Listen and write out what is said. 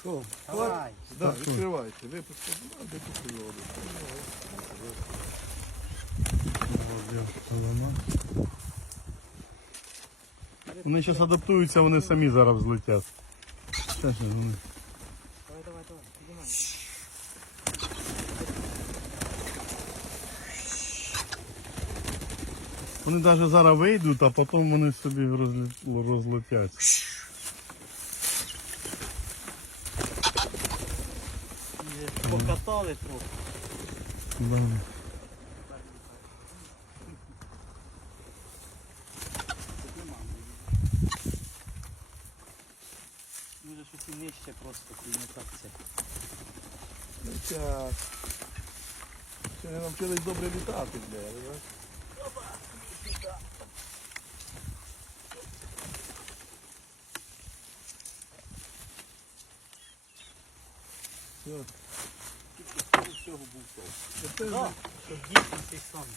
Що? Давай. Да, відкривайте. Випусти, а випусти його. Вони зараз адаптуються, вони самі зараз взлетять. Щас, щас, вони. Давай, давай, давай. Піднімай. Вони навіть зараз вийдуть, а потім вони собі розлі- розлетять. Покатали трохи. Да. Може щось і нижче просто і не так це. Летять. Ще не навчились добре літати, бля, да? Все. Тільки з цього був толк. Це Так, щоб дійсно цей самий.